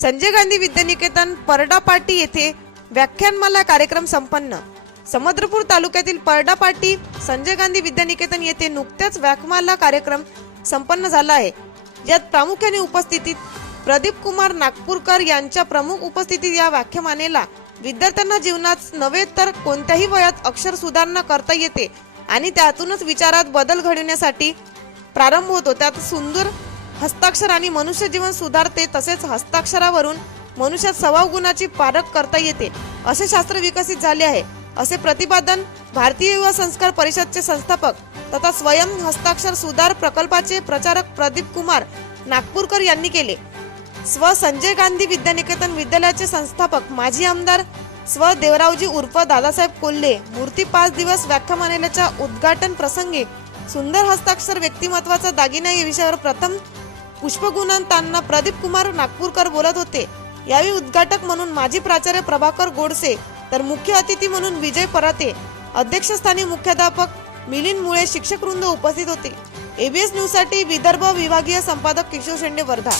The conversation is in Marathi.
संजय गांधी विद्यानिकेतन परडापाटी येथे व्याख्यानमाला कार्यक्रम संपन्न. समुद्रपूर तालुक्यातील परडापाटी संजय गांधी विद्यानिकेतन येथे नुकत्याच व्याख्यानमाला कार्यक्रम संपन्न झाला आहे. यात प्रामुख्याने उपस्थितीत प्रदीप कुमार नागपूरकर यांच्या प्रमुख उपस्थितीत या व्याख्यामानेला विद्यार्थ्यांना जीवनात नव्हे तर कोणत्याही वयात अक्षर सुधारणा करता येते आणि त्यातूनच विचारात बदल घडवण्यासाठी प्रारंभ होतो. त्यात सुंदर हस्ताक्षर आणि मनुष्य जीवन सुधारते तसेच हस्ताक्षरावरून मनुष्यात सवाव गुणाची पारख करता येते असे शास्त्र विकसित झाले आहे. असे प्रतिपादन भारतीय युवा संस्कार परिषदचे संस्थापक तथा स्वयं हस्ताक्षर सुधार प्रकल्पाचे प्रचारक प्रदीप कुमार नागपूरकर यांनी केले. स्व संजय गांधी विद्यानिकेतन विद्यालयाचे संस्थापक माजी आमदार स्व देवरावजी उर्फ दादासाहेब कोल्हे मूर्ती पाच दिवस व्याख्यामालेल्याच्या उद्घाटन प्रसंगी सुंदर हस्ताक्षर व्यक्तिमत्वाचा दागिना या विषयावर प्रथम पुष्पगुणांतांना प्रदीप कुमार नागपूरकर बोलत होते. यावेळी उद्घाटक म्हणून माजी प्राचार्य प्रभाकर गोडसे तर मुख्य अतिथी म्हणून विजय पराते अध्यक्षस्थानी मुख्याध्यापक मिलिंद मुळे शिक्षक वृंद उपस्थित होते. एबीएस न्यूजसाठी विदर्भ विभागीय संपादक किशोर शेंडे वर्धा.